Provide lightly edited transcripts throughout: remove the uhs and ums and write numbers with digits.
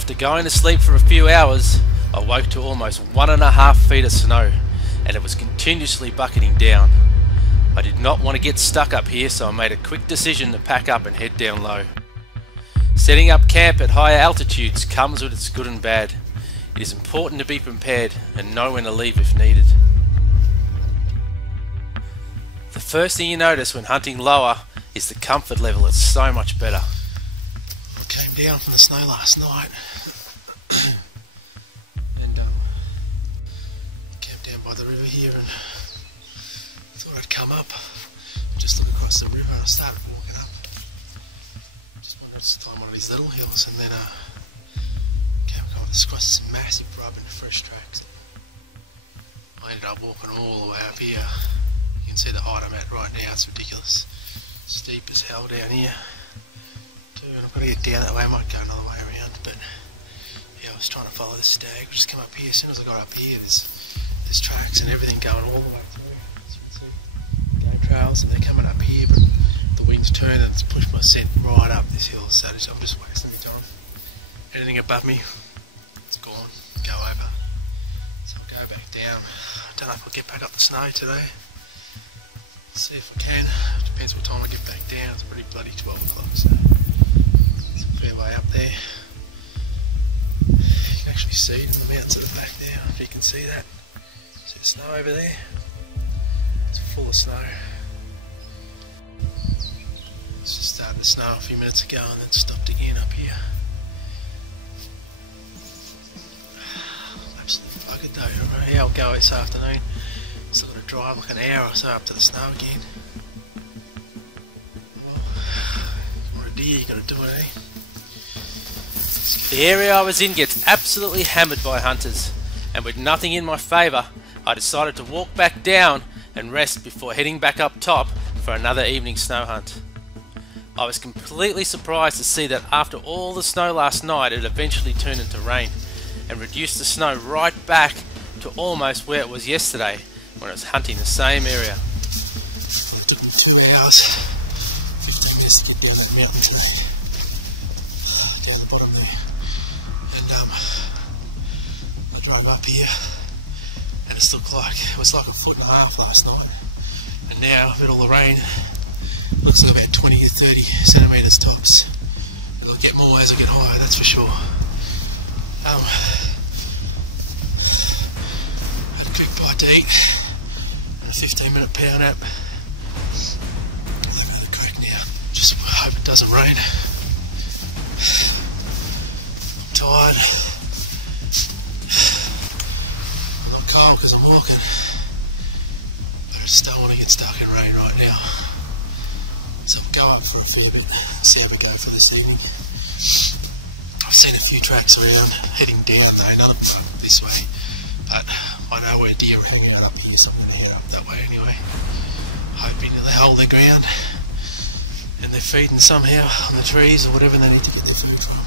After going to sleep for a few hours, I woke to almost 1.5 feet of snow, and it was continuously bucketing down. I did not want to get stuck up here, so I made a quick decision to pack up and head down low. Setting up camp at higher altitudes comes with its good and bad. It is important to be prepared and know when to leave if needed. The first thing you notice when hunting lower is the comfort level. It's so much better. I came down from the snow last night and camped down by the river here and thought I'd come up, just look across the river, and I started walking up. Just wanted to climb one of these little hills, and then came across this massive rub into fresh tracks. I ended up walking all the way up here. You can see the height I'm at right now, it's ridiculous. Steep as hell down here too, and I've got to get down that way. I might go another way around, but yeah, I was trying to follow this stag. I just come up here. As soon as I got up here, there's tracks and everything going all the way through. As you can see, game trails, and they're coming up here, but the wind's turned and it's pushed my scent right up this hill, so I'm just wasting my time. Anything above me, it's gone, go over. So I'll go back down. I don't know if I'll get back up the snow today. See if I can. It depends what time I get back down. It's pretty bloody 12 o'clock, so it's a fair way up there. You can actually see it in the mountains at the back there, if you can see that. See the snow over there? It's full of snow. It's just started to snow a few minutes ago and then stopped again up here. Absolutely bugged though. I don't know how I'll go this afternoon. Still got to drive like an hour or so up to the snow again. Well, what a deer, you got to do it, eh? The area I was in gets absolutely hammered by hunters, and with nothing in my favour, I decided to walk back down and rest before heading back up top for another evening snow hunt. I was completely surprised to see that after all the snow last night, it eventually turned into rain and reduced the snow right back to almost where it was yesterday when I was hunting the same area. It took me 2 hours, 15 minutes to get down that mountain trail, down the bottom there, and I drove up here, and it was like 1.5 feet last night, and now with all the rain, it looks like about 20 to 30 centimetres tops. It'll get more as I get higher, that's for sure. Had a quick bite to eat. A 15-minute power nap. Over the creek now. Just hope it doesn't rain. I'm tired. I'm cold because I'm walking. But I just don't want to get stuck in rain right now. So I'll go up for a fair bit and see how we go for this evening. I've seen a few tracks around heading down though, none of them this way. But I know where deer are hanging out up here, so I'm going to head up that way anyway. Hoping that they hold their ground and they're feeding somehow on the trees or whatever they need to get the food from.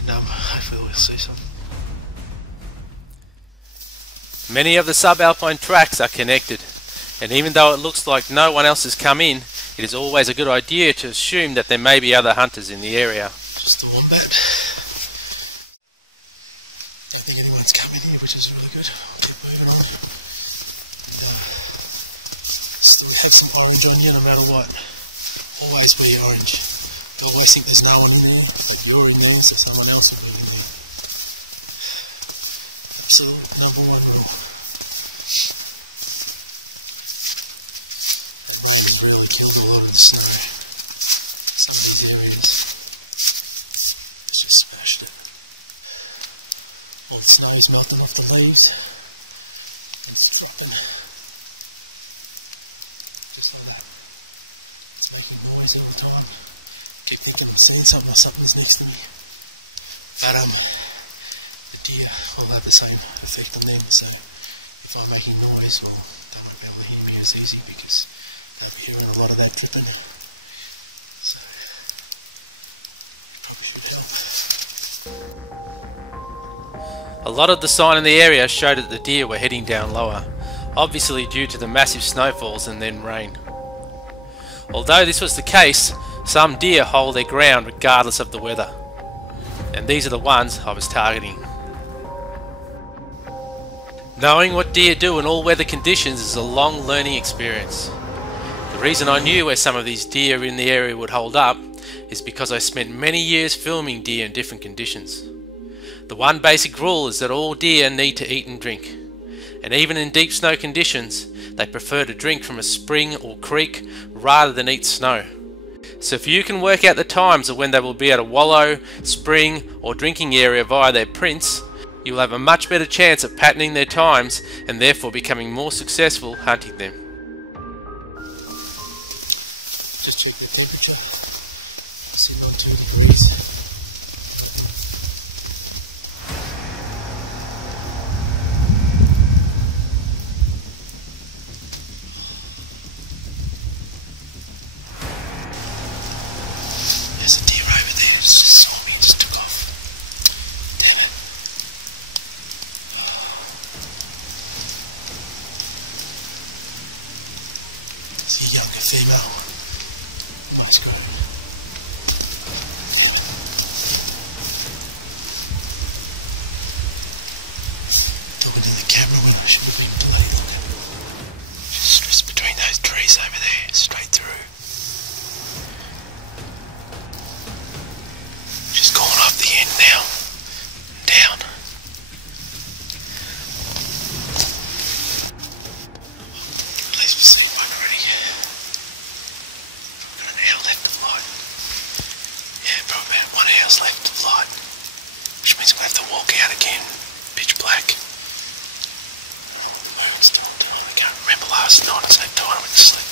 And hopefully we'll see some. Many of the subalpine tracks are connected, and even though it looks like no one else has come in, it is always a good idea to assume that there may be other hunters in the area. Just the wombat. Don't think anyone's coming here, which is really good. I'll keep moving on. And, still have some orange on you no matter what. Always be orange. You always think there's no one in there, but if you're in there, there's someone else in there. Absolute #1 rule. They really killed a lot of the snow. Some of these areas. It's just smashed it. All the snow's melting off the leaves. It's dropping. Just like that. It's making noise all the time. Keep thinking I'm seeing something or something's next to me. But the deer will have the same effect on them. So if I'm making noise, well, they won't be able to hear me as easy because they'll be hearing a lot of that dripping. So probably should help. A lot of the sign in the area showed that the deer were heading down lower, obviously due to the massive snowfalls and then rain. Although this was the case, some deer hold their ground regardless of the weather. and these are the ones I was targeting. Knowing what deer do in all weather conditions is a long learning experience. The reason I knew where some of these deer in the area would hold up is because I spent many years filming deer in different conditions. The one basic rule is that all deer need to eat and drink, and even in deep snow conditions they prefer to drink from a spring or creek rather than eat snow. So if you can work out the times of when they will be at a wallow, spring or drinking area via their prints, you will have a much better chance of patterning their times and therefore becoming more successful hunting them. Just check the temperature. It's about 2 degrees. There's a deer over there that just saw me and just took off. Damn it. It's a younger female. That's good. Talking to the camera when I should have been bloody looking. Just between those trees over there, straight through. She's going up the end now. Down. At least we're seeing one already. Got an hour left of light. Yeah, probably about 1 hour's left of light. Which means we'll have to walk out again. Pitch black. I can't remember last night. I had time with the sleep.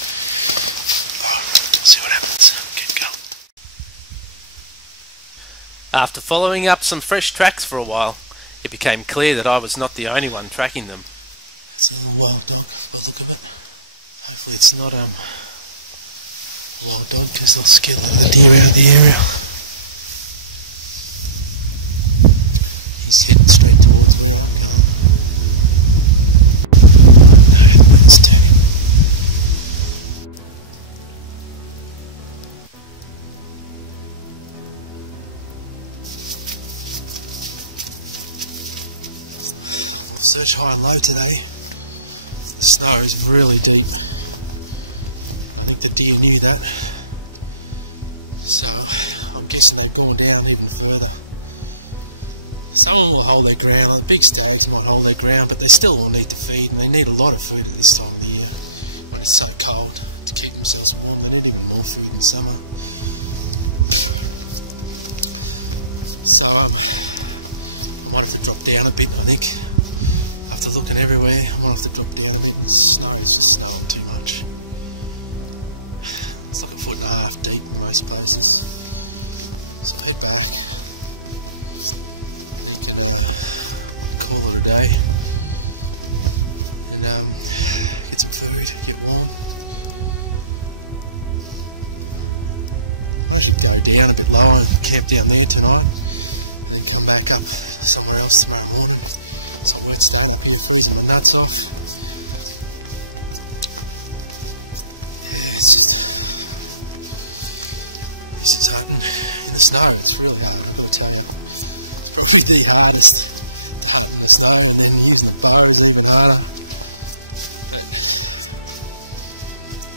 See what happens. Get going. After following up some fresh tracks for a while, it became clear that I was not the only one tracking them. It's a wild dog by the look of it. Hopefully it's not wild dog because they'll scare the deer out of the area. He's heading straight towards me. No, that's two. Search high and low today. The snow is really deep. I think the deer knew that. So I'm guessing they've gone down even further. Some of them will hold their ground. The big stags might hold their ground, but they still will need to feed, and they need a lot of food at this time of the year when it's so cold to keep themselves warm. They need even more food in summer. So might have to drop down a bit, I think. After looking everywhere, I might have to drop down a bit. The snow is just snowing too much. It's like 1.5 foot deep in most places. So head back. Call it a day. And get some food, get warm. I should go down a bit lower and camp down there tonight. And come back up somewhere else tomorrow morning. So I won't start up here freezing my nuts off. Yeah, this is hunting in the snow. It's really hard, I'll tell you. It's probably the hardest to hunt in the snow, and then using the bow is even harder.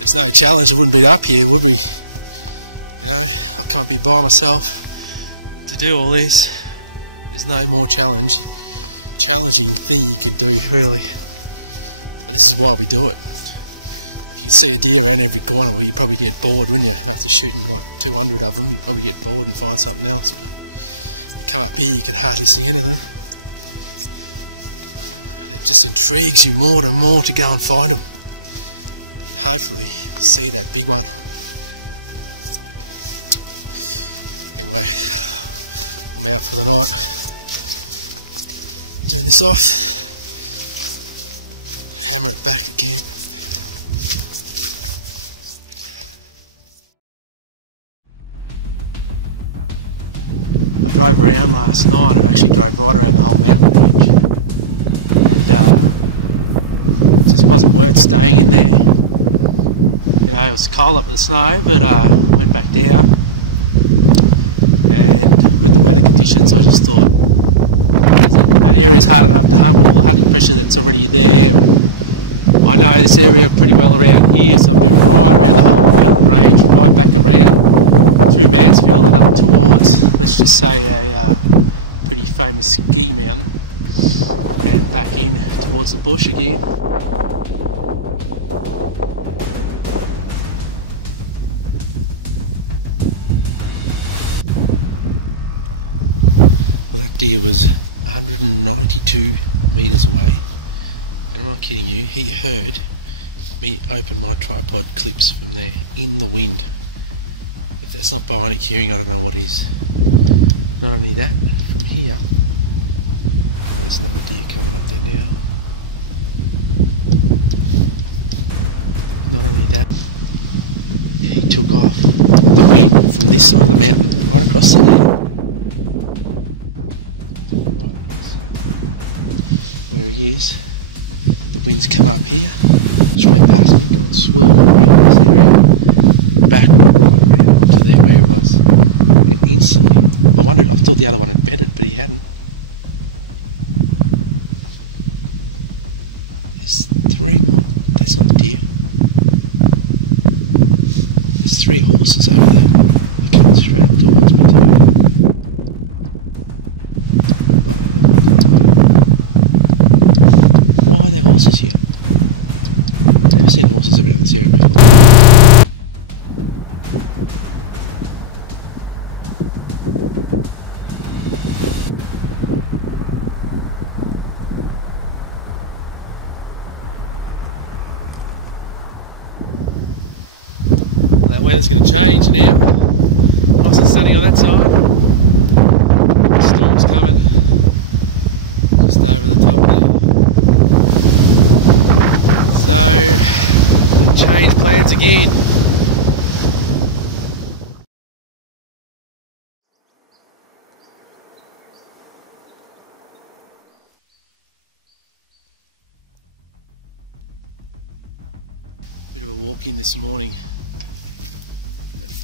It's no challenge, I wouldn't be up here, would we? I can't be by myself to do all this. There's no more challenging thing you could do, really. This is why we do it. If you see a deer around every corner, well, you'd probably get bored, wouldn't you? After shooting 200 of them, you'd probably get bored and find something else. You can't be, you can hardly see anything. It just intrigues you more and more to go and find them. Hopefully, you see that big one. Now for the night. Turn this off. And we're back again. I drove around last night. I actually drove right around the whole mountain beach. And it just wasn't worth staying in there. You know, it was cold up with the snow, but went back down. And with the weather conditions, I ski mountain and back in towards the bush again. That deer was 192 metres away. And I'm not kidding you, he heard me open my tripod clips from there in the wind. If that's not bionic hearing, I don't know what is. Not only that, from here, there's another deer coming up there now. Not only that, yeah, he took off the wind from this side of the mountain right across the land. Where he is, the wind's come up here, it's right past me, going swirling around this area, back to there where it was. Instantly, I thought the other one had bent it, but he hadn't. There's three, that's not a deer. There's three horses over there. They're coming straight up towards me too. Why are there horses here? I've never seen horses around this area. That weather's going to change now. Nice and sunny on that side. The storm's coming. Just over the top now. So, change plans again. We were walking this morning.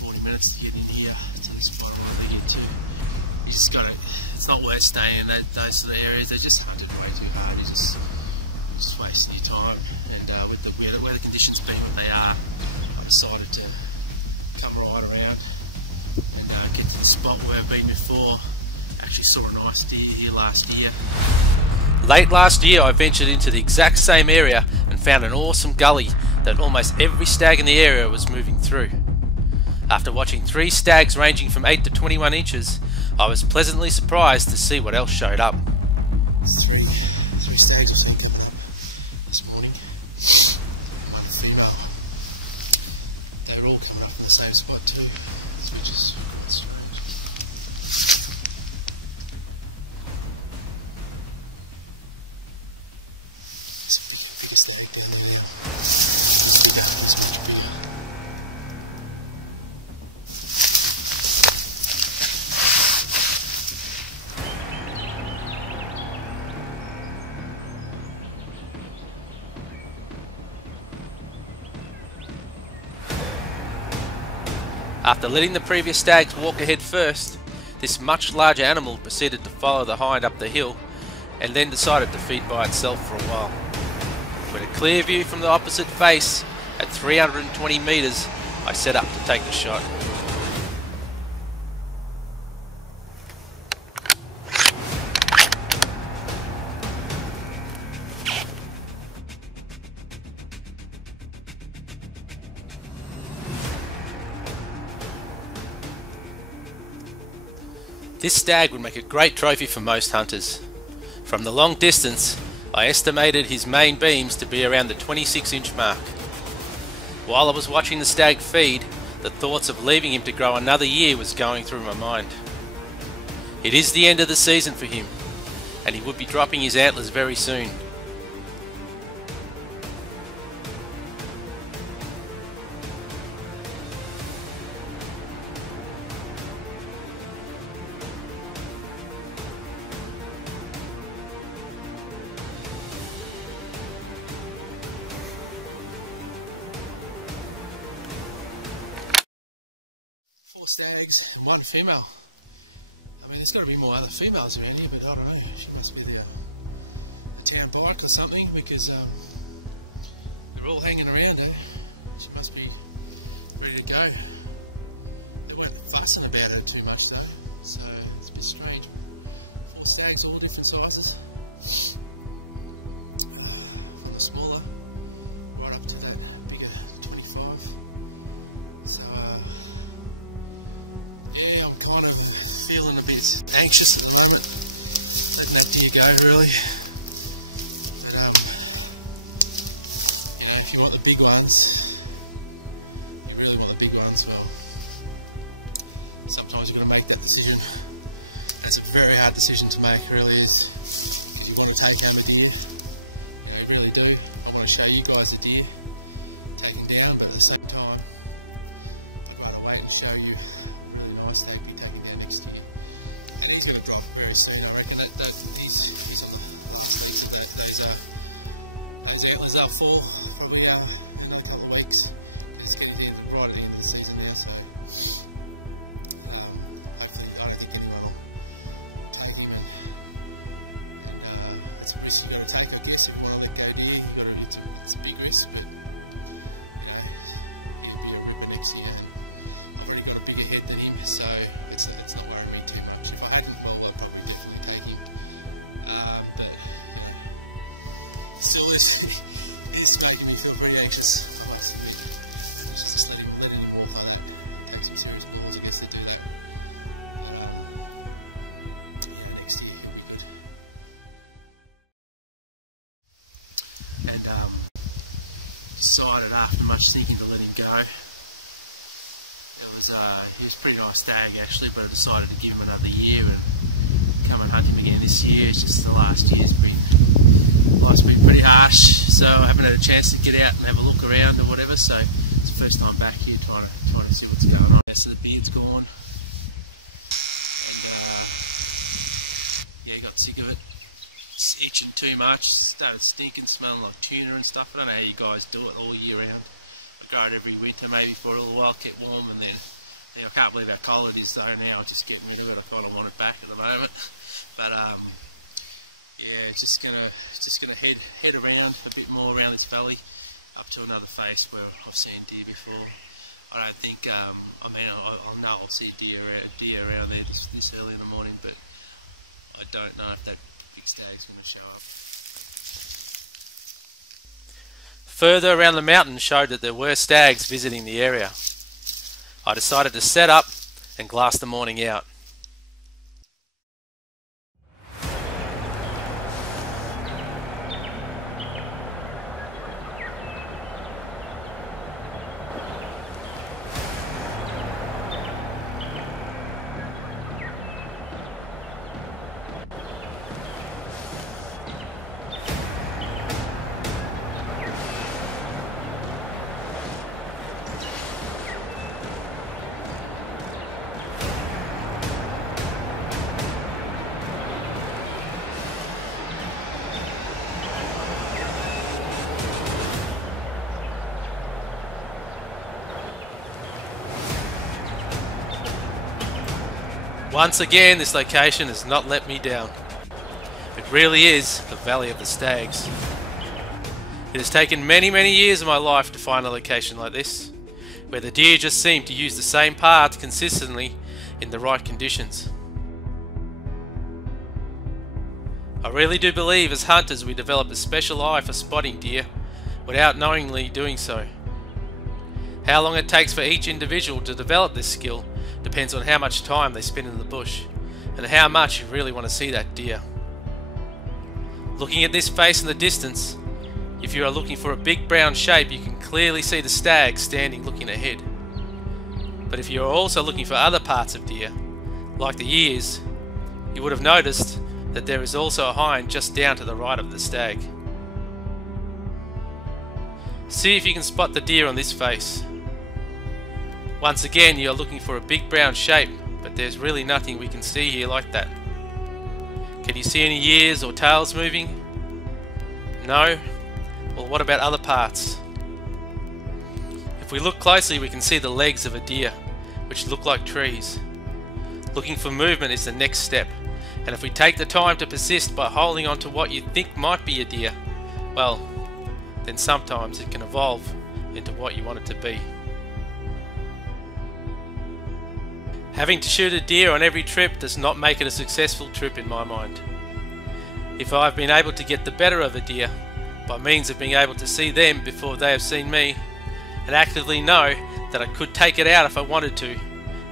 40 minutes to get in here to the spot I want to get to. You just got to, it's not worth staying in those sort of areas. They're just hunted way too hard. You're just wasting your time. And with the weather conditions being what they are, I decided to come right around and get to the spot where I've been before. Actually saw a nice deer here last year. Late last year I ventured into the exact same area and found an awesome gully that almost every stag in the area was moving through. After watching 3 stags ranging from 8 to 21 inches, I was pleasantly surprised to see what else showed up. Three stags I've seen coming up this morning. One female. They were all coming up in the same spot too, which is quite strange. There's a bigger stag down there. That one's much bigger. After letting the previous stags walk ahead first, this much larger animal proceeded to follow the hind up the hill and then decided to feed by itself for a while. With a clear view from the opposite face at 320 metres, I set up to take the shot. This stag would make a great trophy for most hunters. From the long distance, I estimated his main beams to be around the 26-inch mark. While I was watching the stag feed, the thoughts of leaving him to grow another year was going through my mind. It is the end of the season for him, and he would be dropping his antlers very soon. Stags and one female. I mean, there's got to be more other females around here, but I don't know. She must be the town bike or something, because they're all hanging around her. She must be ready to go. They weren't fussing about her too much though, so it's a bit strange. 4 stags, all different sizes. From the smaller right up to that bigger 25. So yeah, I'm kind of feeling a bit anxious at the moment, letting that deer go really. Yeah, if you want the big ones, you really want the big ones, well, sometimes you've got to make that decision. That's a very hard decision to make, it really is. You want to take down the deer, you really do. I want to show you guys the deer, take him down, but at the same time, I want to wait and show you a really nice stag we take him down next year. And he's going to drop very soon, I reckon. Those antlers are full, probably in a couple of weeks. It's going to be right at the end of the season now, so hopefully I don't think anyone will take him in. And it's a risk you've got to take, I guess. If you want to let go deer, it's a big risk, but he'll be a ripper next year. I've already got a bigger head than him, so it's not worrying me too much. If I had him, well, I'd probably definitely take him. But still he's making me feel pretty anxious. Just letting him walk like that. Take some serious balls, I guess, to do that. Next year he'll be good. And decided after much thinking to let him go. He was a pretty nice stag actually, but I decided to give him another year and come and hunt him again this year. It's just the last year's life's been pretty harsh, so I haven't had a chance to get out and have a look around or whatever, so it's the first time back here trying to see what's going on. So the beard's gone, and yeah, he got sick of it. It's itching too much, started stinking, smelling like tuna and stuff. I don't know how you guys do it all year round. I grow it every winter maybe for a little while, get warm, and then I can't believe how cold it is though now. It's just getting rid of it. I kind of want it back at the moment, but yeah, it's just gonna head around a bit more around this valley, up to another face where I've seen deer before. I don't think, I know I'll see deer around there this early in the morning, but I don't know if that big stag's going to show up. Further around the mountain showed that there were stags visiting the area. I decided to set up and glass the morning out. Once again, this location has not let me down. It really is the Valley of the Stags. It has taken many years of my life to find a location like this, where the deer just seem to use the same path consistently in the right conditions. I really do believe as hunters we develop a special eye for spotting deer without knowingly doing so. How long it takes for each individual to develop this skill depends on how much time they spend in the bush and how much you really want to see that deer. Looking at this face in the distance, if you are looking for a big brown shape, you can clearly see the stag standing looking ahead. But if you are also looking for other parts of deer, like the ears, you would have noticed that there is also a hind just down to the right of the stag. See if you can spot the deer on this face. Once again, you are looking for a big brown shape, but there's really nothing we can see here like that. Can you see any ears or tails moving? No? Well, what about other parts? If we look closely, we can see the legs of a deer, which look like trees. Looking for movement is the next step, and if we take the time to persist by holding on to what you think might be a deer, well, then sometimes it can evolve into what you want it to be. Having to shoot a deer on every trip does not make it a successful trip in my mind. If I've been able to get the better of a deer by means of being able to see them before they have seen me, and actively know that I could take it out if I wanted to,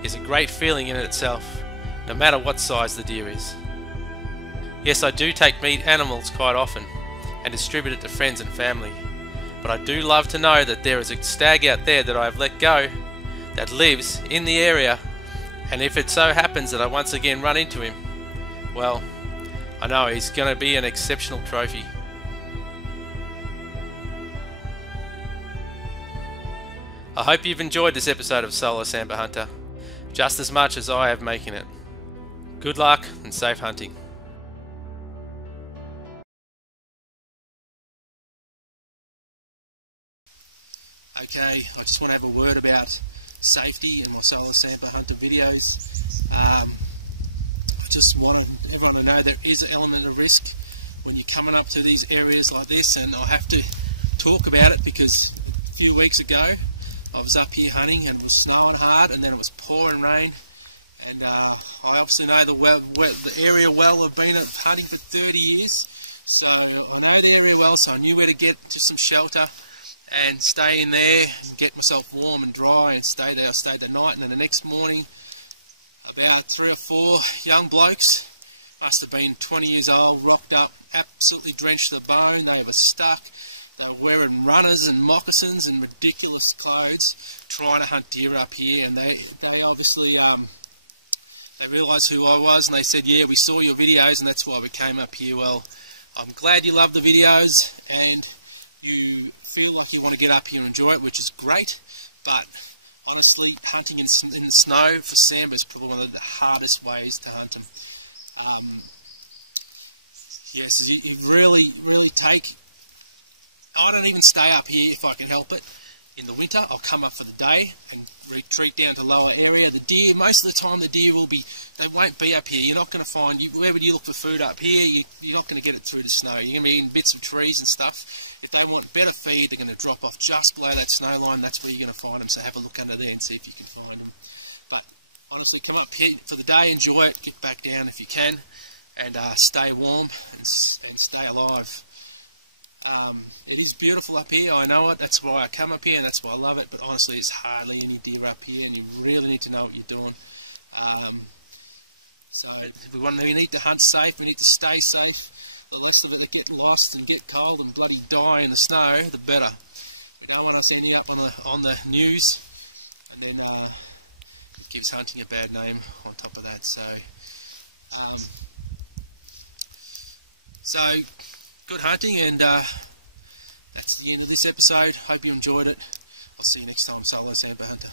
is a great feeling in itself, no matter what size the deer is. Yes, I do take meat animals quite often and distribute it to friends and family, but I do love to know that there is a stag out there that I have let go that lives in the area, and if it so happens that I once again run into him, well, I know he's going to be an exceptional trophy. I hope you've enjoyed this episode of Solo Sambar Hunter just as much as I have making it. Good luck and safe hunting. Okay, I just want to have a word about safety in my Solo Sambar Hunter videos. I just want everyone to know there is an element of risk when you're coming up to these areas like this, and I have to talk about it because a few weeks ago I was up here hunting and it was snowing hard, and then it was pouring rain, and I obviously know the area well. I've been hunting for 30 years, so I know the area well, so I knew where to get to some shelter and stay in there and get myself warm and dry and stay there. I stayed the night, and then the next morning about 3 or 4 young blokes, must have been 20 years old, rocked up, absolutely drenched to the bone. They were stuck. They were wearing runners and moccasins and ridiculous clothes trying to hunt deer up here, and they obviously they realised who I was, and they said, yeah, we saw your videos and that's why we came up here. Well, I'm glad you love the videos and you feel like you want to get up here and enjoy it, which is great, but honestly, hunting in the snow for sambar is probably one of the hardest ways to hunt them. Yes, you really take... I don't even stay up here if I can help it. In the winter, I'll come up for the day and retreat down to lower area. The deer, most of the time the deer they won't be up here. You're not going to find, where would you look for food up here? You're not going to get it through the snow. You're going to be in bits of trees and stuff. If they want better feed, they're going to drop off just below that snow line. That's where you're going to find them, so have a look under there and see if you can find them. But honestly, come up here for the day, enjoy it, get back down if you can, and stay warm and stay alive. It is beautiful up here, I know it, that's why I come up here and that's why I love it, but honestly there's hardly any deer up here and you really need to know what you're doing. So we need to hunt safe, we need to stay safe. The less of it that get lost and get cold and bloody die in the snow, the better. We don't want to see any up on the news, and then it gives hunting a bad name on top of that. So good hunting, and that's the end of this episode. Hope you enjoyed it. I'll see you next time, Solo Sambar Hunter.